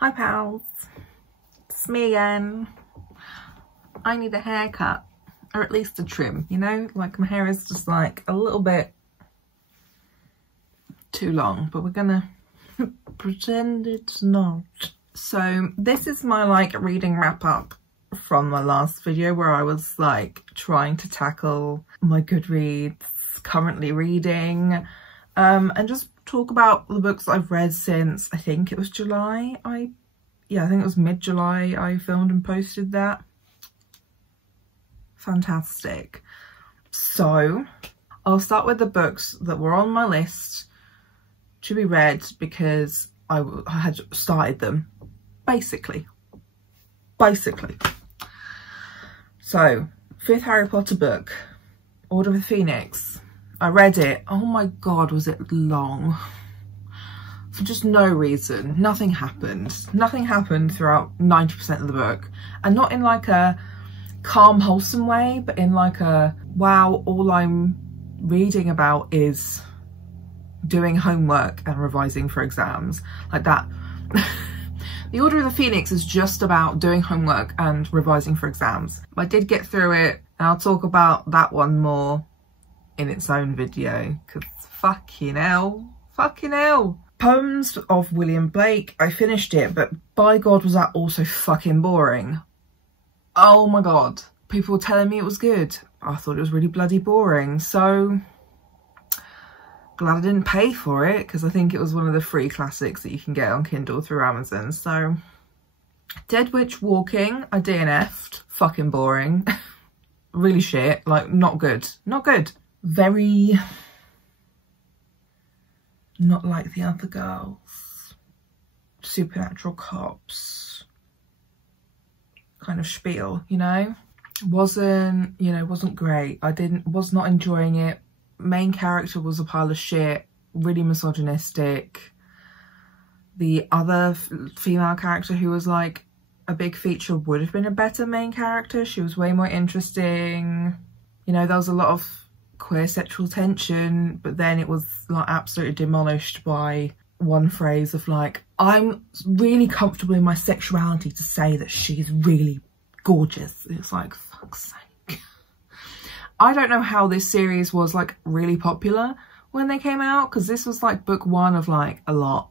Hi pals, it's me again. I need a haircut, or at least a trim, you know? Like my hair is just like a little bit too long, but we're gonna pretend it's not. So this is my like reading wrap up from my last video where I was like trying to tackle my GoodReads currently reading and just talk about the books I've read since, I think it was July. I think it was mid-July I filmed and posted that. Fantastic. So I'll start with the books that were on my list to be read because I had started them, basically. So, 5th Harry Potter book, Order of the Phoenix. I read it. Oh my god, was it long. For just no reason. Nothing happened. Nothing happened throughout 90% of the book. And not in like a calm, wholesome way, but in like a, wow, all I'm reading about is doing homework and revising for exams. Like that. The Order of the Phoenix is just about doing homework and revising for exams. I did get through it, and I'll talk about that one more in its own video, because fucking hell. Poems of William Blake, I finished it, but by God was that also fucking boring. Oh my god. People were telling me it was good. I thought it was really bloody boring, so glad I didn't pay for it, because I think it was one of the free classics that you can get on Kindle through Amazon. So Dead Witch Walking, I DNF'd. Fucking boring. Really shit. Like, not good. Very not like the other girls. Supernatural cops kind of spiel, you know? Wasn't great. Was not enjoying it. Main character was a pile of shit, really misogynistic. The other female character, who was like a big feature, would have been a better main character. She was way more interesting. You know, there was a lot of queer sexual tension, but then it was like absolutely demolished by one phrase of like, I'm really comfortable in my sexuality to say that she's really gorgeous. It's like, fuck's sake. I don't know how this series was like really popular when they came out, because this was like book one of like a lot,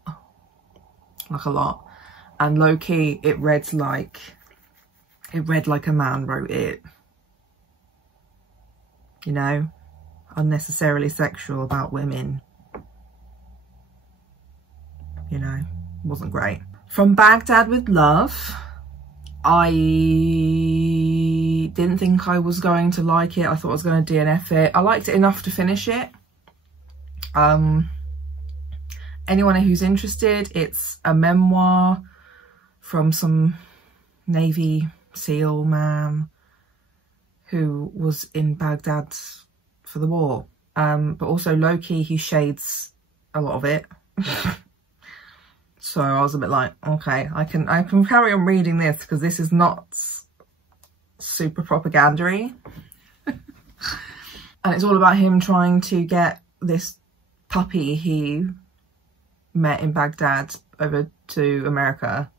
and low-key it read like a man wrote it, you know, unnecessarily sexual about women, you know, wasn't great. From Baghdad with Love, I didn't think I was going to like it. I thought I was going to DNF it. I liked it enough to finish it. Anyone who's interested, it's a memoir from some Navy SEAL man who was in Baghdad for the war. But also low-key he shades a lot of it. So I was a bit like, okay, I can carry on reading this, because this is not super propaganda-y. And it's all about him trying to get this puppy he met in Baghdad over to America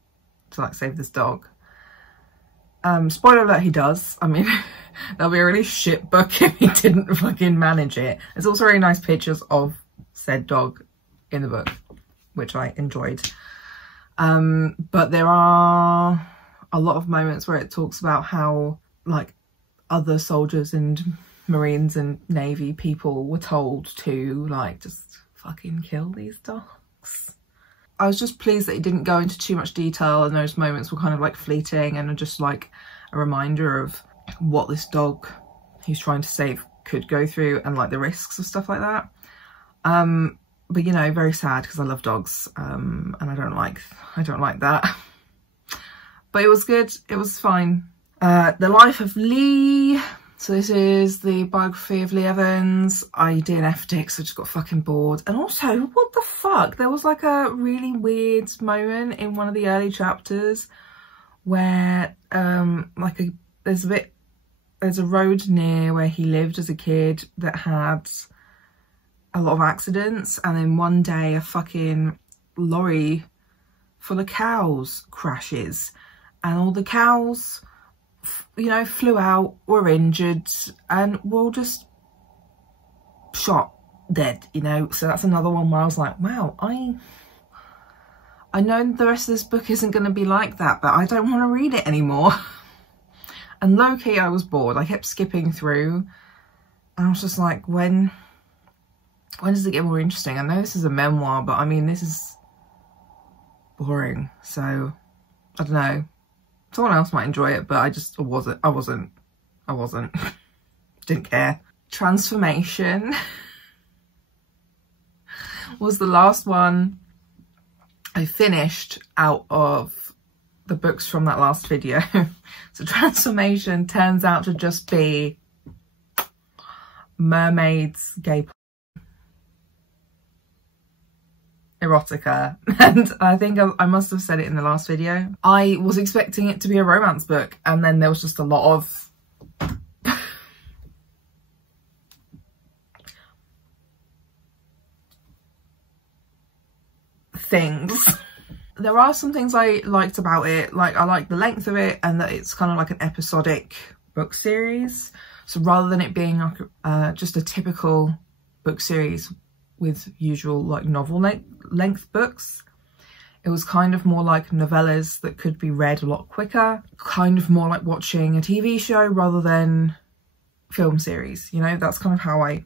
to like save this dog. Spoiler alert, he does. I mean, that'll be a really shit book if he didn't fucking manage it. There's also really nice pictures of said dog in the book, which I enjoyed. But there are a lot of moments where it talks about how like other soldiers and Marines and Navy people were told to like just fucking kill these dogs. I was just pleased that it didn't go into too much detail, and those moments were kind of like fleeting and just like a reminder of what this dog he's trying to save could go through, and like the risks of stuff like that. But you know, very sad, because I love dogs, and I don't like that. But it was good. It was fine. The Life of Lee. So this is the biography of Lee Evans. I DNF'd it because I just got fucking bored. And also, what the fuck? There was like a really weird moment in one of the early chapters where there's a road near where he lived as a kid that had a lot of accidents, and then one day a fucking lorry full of cows crashes, and all the cows, you know, flew out, were injured, and were all just shot dead, you know. So that's another one where I was like, wow, I know the rest of this book isn't going to be like that, but I don't want to read it anymore. And low-key, I was bored. I kept skipping through, and I was just like, when does it get more interesting? I know this is a memoir, but I mean, this is boring. So I don't know. Someone else might enjoy it, but I wasn't. Didn't care. Transformation was the last one I finished out of the books from that last video. So Transformation turns out to just be mermaids, gay erotica, and I think I must have said it in the last video. I was expecting it to be a romance book, and then there was just a lot of things. There are some things I liked about it, like I like the length of it and that it's kind of like an episodic book series. So rather than it being like just a typical book series with usual like novel length books, it was kind of more like novellas that could be read a lot quicker, kind of more like watching a TV show rather than film series, you know. That's kind of how I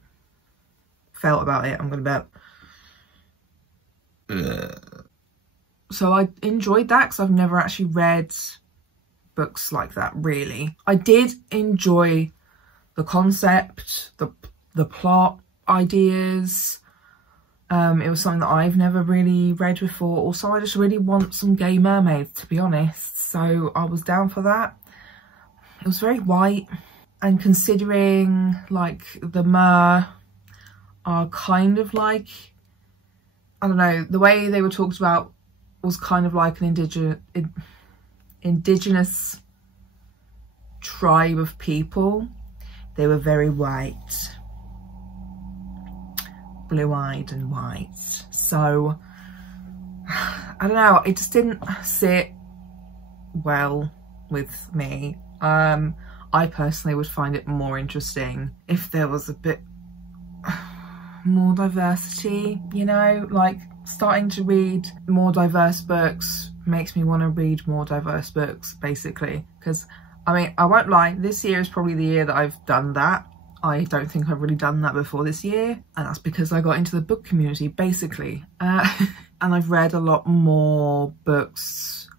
felt about it. I'm gonna bet. So I enjoyed that because I've never actually read books like that, really. I did enjoy the concept, the plot ideas. It was something that I've never really read before. Also, I just really want some gay mermaids, to be honest. So I was down for that. It was very white, and considering like the mer are kind of like, I don't know, the way they were talked about was kind of like an indigenous tribe of people. They were very white, blue-eyed and white. So I don't know, it just didn't sit well with me. I personally would find it more interesting if there was a bit more diversity, you know, like starting to read more diverse books makes me want to read more diverse books, basically. Because I mean, I won't lie, this year is probably the year that I've done that. I don't think I've really done that before this year, and that's because I got into the book community, basically. And I've read a lot more books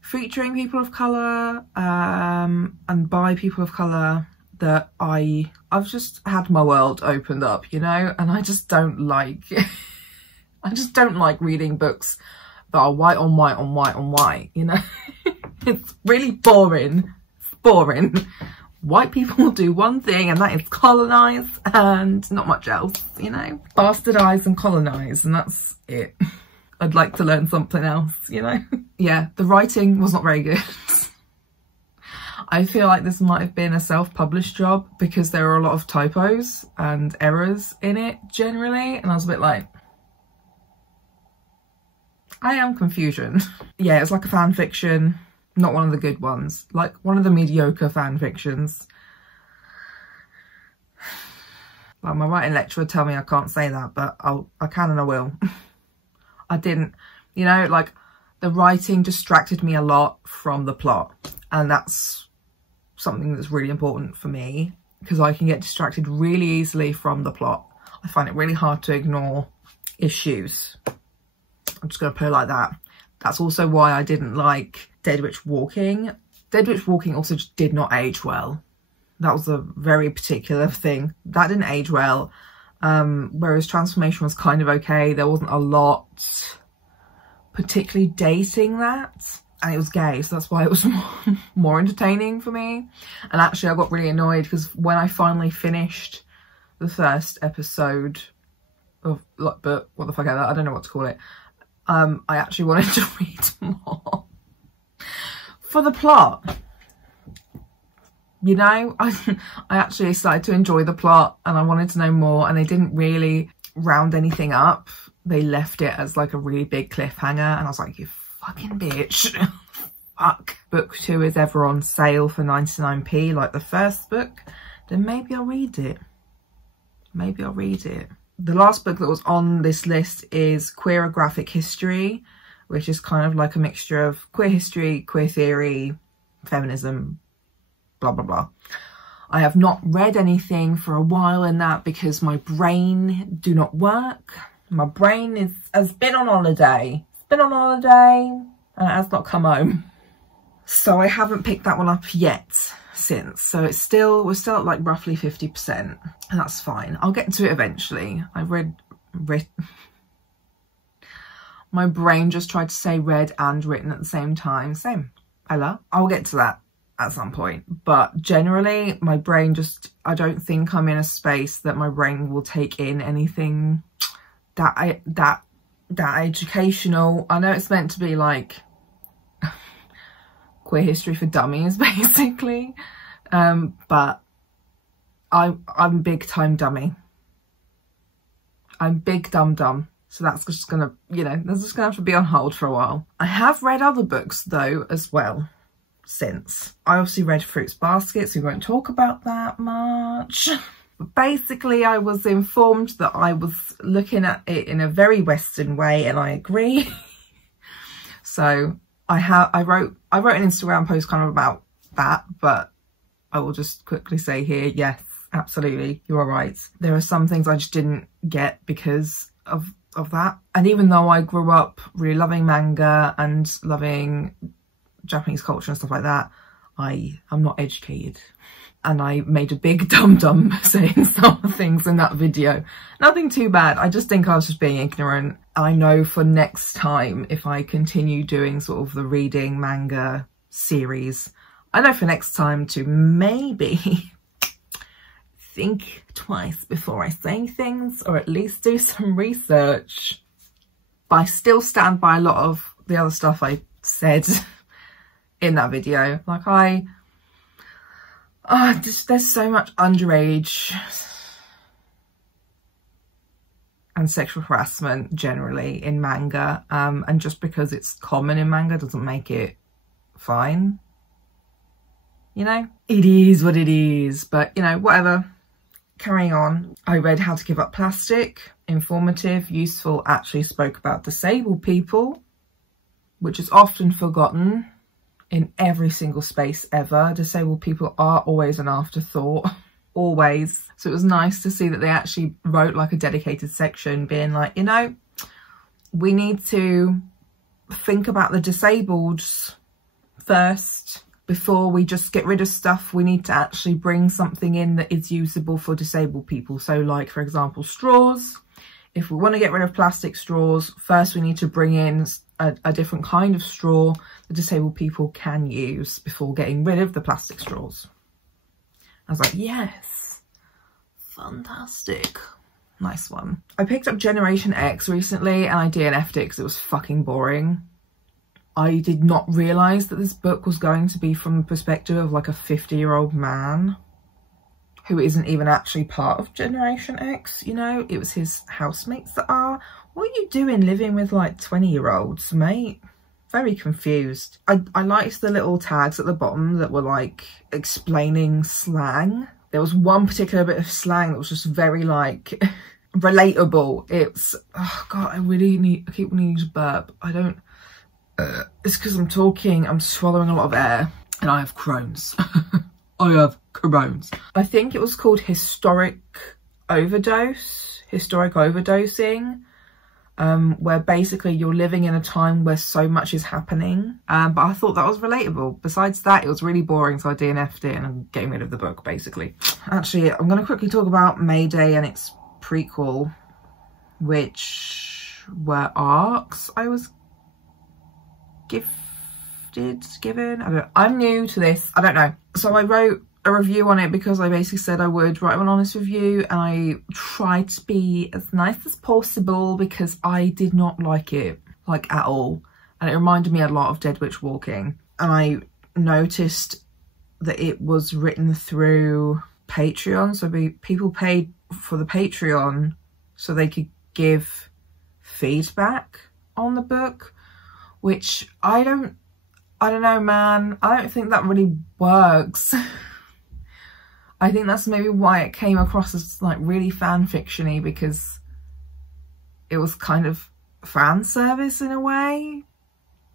featuring people of colour and by people of colour that I've just had my world opened up, you know, and I just don't like I just don't like reading books that are white on white on white on white, you know. It's really boring. It's boring. White people do one thing, and that is colonise and not much else, you know. Bastardise and colonise, and that's it. I'd like to learn something else, you know. Yeah, the writing was not very good. I feel like this might have been a self-published job because there are a lot of typos and errors in it generally, and I was a bit like, I am confusion. Yeah, it's like a fan fiction, not one of the good ones, like one of the mediocre fan fictions. Like my writing lecturer told me I can't say that, but I can and I will. I didn't, you know, like the writing distracted me a lot from the plot, and that's something that's really important for me because I can get distracted really easily from the plot. I find it really hard to ignore issues. I'm just going to put it like that. That's also why I didn't like Dead Witch Walking. Dead Witch Walking also just did not age well. That was a very particular thing. That didn't age well. Whereas Transformation was kind of okay. There wasn't a lot particularly dating that. And it was gay, so that's why it was more entertaining for me. And actually I got really annoyed because when I finally finished the first episode of, like, but what the fuck ever, I don't know what to call it. I actually wanted to read more for the plot. You know, I actually started to enjoy the plot and I wanted to know more, and they didn't really round anything up. They left it as like a really big cliffhanger, and I was like, you fucking bitch. Fuck. Book 2 is ever on sale for 99p like the first book, then maybe I'll read it. Maybe I'll read it. The last book that was on this list is Queer Graphic History, which is kind of like a mixture of queer history, queer theory, feminism, blah, blah, blah. I have not read anything for a while in that because my brain do not work. My brain has been on holiday. It's been on holiday and it has not come home. So I haven't picked that one up yet since. So we're still at like roughly 50%, and that's fine. I'll get to it eventually. I read my brain just tried to say read and written at the same time. Same. Ella. I'll get to that at some point. But generally my brain I don't think I'm in a space that my brain will take in anything that educational. I know it's meant to be like queer history for dummies basically, but I'm big time dummy. I'm big dumb, so that's just gonna, you know, that's just gonna have to be on hold for a while. I have read other books though as well since. I obviously read Fruits Basket, so we won't talk about that much. But basically I was informed that I was looking at it in a very Western way, and I agree. So I wrote an Instagram post kind of about that, but I will just quickly say here, yes, absolutely, you are right. There are some things I just didn't get because of that. And even though I grew up really loving manga and loving Japanese culture and stuff like that, I'm not educated. And I made a big dum-dum saying some things in that video. Nothing too bad. I just think I was just being ignorant. I know for next time, if I continue doing sort of the reading manga series, I know for next time to maybe think twice before I say things, or at least do some research. But I still stand by a lot of the other stuff I said in that video. Like there's so much underage and sexual harassment generally in manga, and just because it's common in manga doesn't make it fine. You know, it is what it is, but you know, whatever. Carrying on, I read How to Give Up Plastic. Informative, useful, actually spoke about disabled people, which is often forgotten in every single space ever. Disabled people are always an afterthought, always. So it was nice to see that they actually wrote like a dedicated section being like, you know, we need to think about the disabled first before we just get rid of stuff. We need to actually bring something in that is usable for disabled people. So like, for example, straws. If we want to get rid of plastic straws, first we need to bring in a different kind of straw that disabled people can use before getting rid of the plastic straws. I was like, yes, fantastic. Nice one. I picked up Generation X recently and I DNF'd it because it was fucking boring. I did not realise that this book was going to be from the perspective of like a 50-year-old man who isn't even actually part of Generation X, you know? It was his housemates that are. What are you doing living with like 20-year-olds, mate? Very confused. I liked the little tags at the bottom that were like explaining slang. There was one particular bit of slang that was just very like relatable. It's, oh God, I keep needing to burp. I don't, it's because I'm swallowing a lot of air and I have Crohn's. I have Crohn's. I think it was called Historic Overdosing, where basically you're living in a time where so much is happening. But I thought that was relatable. Besides that, it was really boring, so I DNF'd it and I'm getting rid of the book, basically. Actually, I'm going to quickly talk about Mayday and its prequel, which were arcs I was given. I'm new to this, I don't know. So I wrote a review on it because I basically said I would write an honest review, and I tried to be as nice as possible because I did not like it, like at all. And it reminded me a lot of Dead Witch Walking. And I noticed that it was written through Patreon. So people paid for the Patreon so they could give feedback on the book, which I don't know, man. I don't think that really works. I think that's maybe why it came across as like really fan fiction-y, because it was kind of fan service in a way,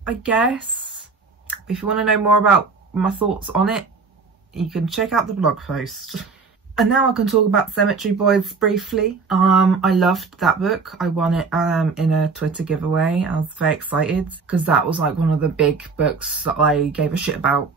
I guess. If you want to know more about my thoughts on it, you can check out the blog post. And now I can talk about Cemetery Boys briefly. I loved that book. I won it in a Twitter giveaway. I was very excited because that was like one of the big books that I gave a shit about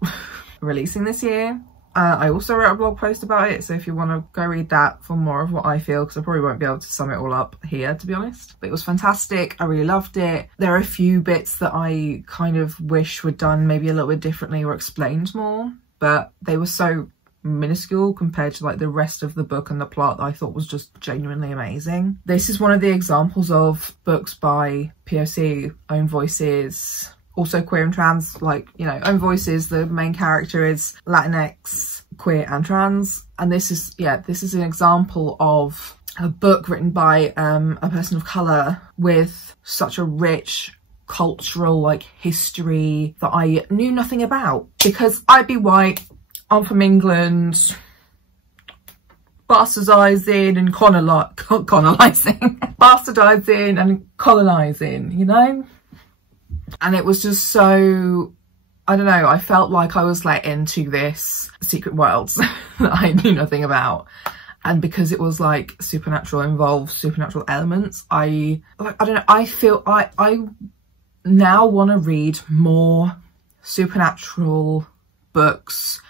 releasing this year. I also wrote a blog post about it, so if you want to go read that for more of what I feel, because I probably won't be able to sum it all up here, to be honest. But it was fantastic. I really loved it. There are a few bits that I kind of wish were done maybe a little bit differently or explained more, but they were so minuscule compared to like the rest of the book and the plot that I thought was just genuinely amazing. This is one of the examples of books by POC, own voices, also queer and trans, like, you know, own voices. The main character is Latinx, queer and trans, and this is, yeah, this is an example of a book written by a person of colour with such a rich cultural like history that I knew nothing about, because I'd be white, I'm from England, bastardising and bastardising and colonising, you know? And it was just so, I don't know, I felt like I was let into this secret world that I knew nothing about. And because it was like supernatural, involved supernatural elements, I don't know, I feel I now want to read more supernatural books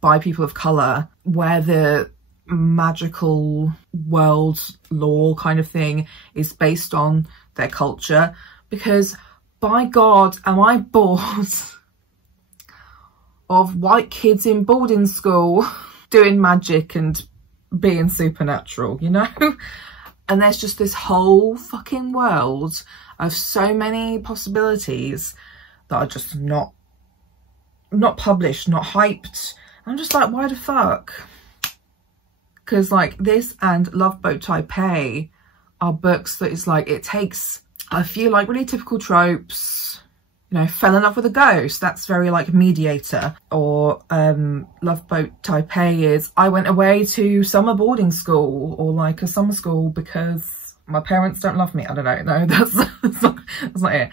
by people of colour where the magical world lore kind of thing is based on their culture, because by God, am I bored of white kids in boarding school doing magic and being supernatural, you know? And there's just this whole fucking world of so many possibilities that are just not published, not hyped. I'm just like, why the fuck? Because like this and Love Boat Taipei are books that is like, it takes, I feel like, really typical tropes. You know, fell in love with a ghost, that's very like Mediator. Or Love Boat Taipei is, I went away to summer boarding school or like a summer school because my parents don't love me. I don't know, no, that's not it.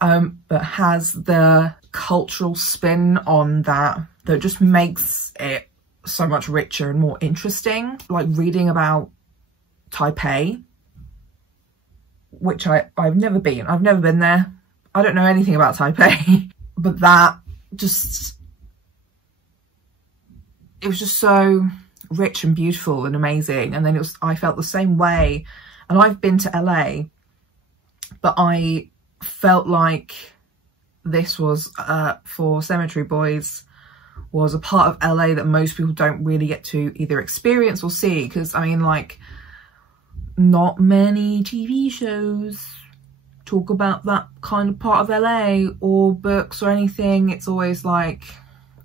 But has the cultural spin on that just makes it so much richer and more interesting. Like reading about Taipei, which I've never been. I've never been there. I don't know anything about Taipei, but that just, it was just so rich and beautiful and amazing. And then I felt the same way. And I've been to LA, but I felt like this was, for Cemetery Boys, was a part of LA that most people don't really get to either experience or see. Because, I mean, like, not many TV shows talk about that kind of part of LA or books or anything. It's always like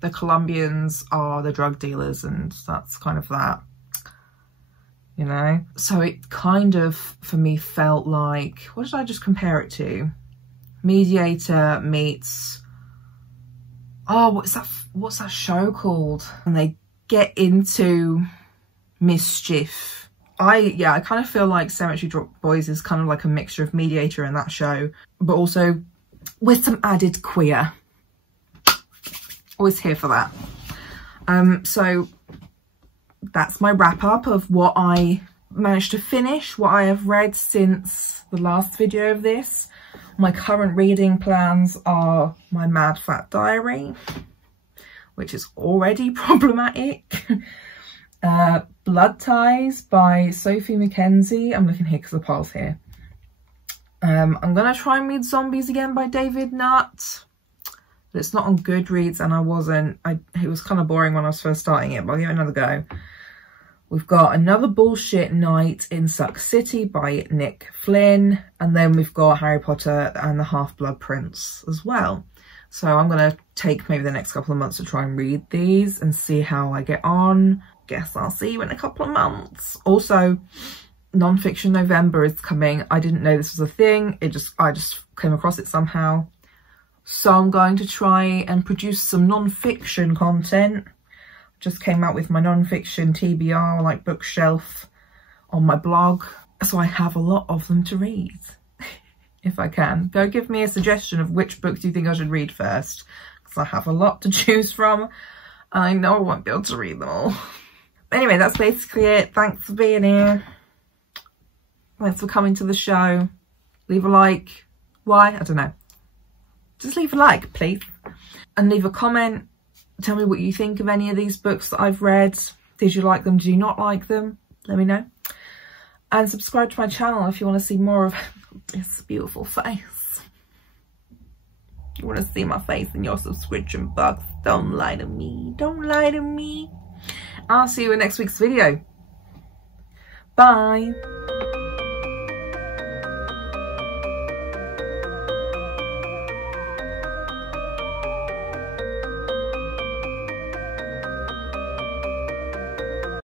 the Colombians are the drug dealers and that's kind of that, you know? So it kind of, for me, felt like, what did I just compare it to? Mediator meets, oh, what's that show called? And they get into mischief. I kind of feel like Cemetery Boys is kind of like a mixture of Mediator and that show, but also with some added queer. Always here for that. So that's my wrap up of what I managed to finish, what I have read since the last video of this. My current reading plans are my Mad Fat Diary, which is already problematic. Blood Ties by Sophie Mackenzie. I'm looking here because the pile's here. I'm gonna try and read Zombies Again by David Nutt, but it's not on GoodReads and it was kind of boring when I was first starting it, but I'll give it another go. We've got Another Bullshit Night in Suck City by Nick Flynn, and then we've got Harry Potter and the Half-Blood Prince as well. So I'm gonna take maybe the next couple of months to try and read these and see how I get on. Guess I'll see you in a couple of months. Also, Nonfiction November is coming. I didn't know this was a thing. I just came across it somehow. So I'm going to try and produce some non-fiction content. Just came out with my non-fiction TBR, like bookshelf, on my blog. So I have a lot of them to read, if I can. Go give me a suggestion of which books you think I should read first, because I have a lot to choose from, and I know I won't be able to read them all. Anyway, that's basically it. Thanks for being here. Thanks for coming to the show. Leave a like. Why? I don't know. Just leave a like, please. And leave a comment. Tell me what you think of any of these books that I've read. Did you like them? Did you not like them? Let me know. And subscribe to my channel if you want to see more of this beautiful face. You want to see my face in your subscription box. Don't lie to me. Don't lie to me. I'll see you in next week's video. Bye.